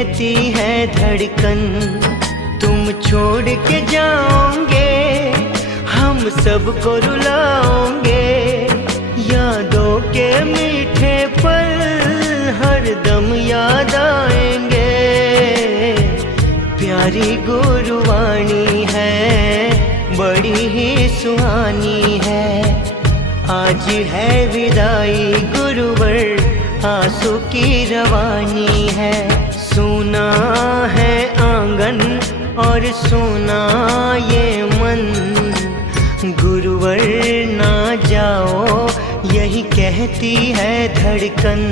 कहती है धड़कन, तुम छोड़ के जाओगे हम सबको रुलाओगे। यादों के मीठे पल हरदम याद आएंगे। प्यारी गुरुवाणी है, बड़ी ही सुहानी है। आज है विदाई गुरुवर, आंसू की रवानी है। सुना है आंगन और सुना ये मन, गुरुवर ना जाओ यही कहती है धड़कन।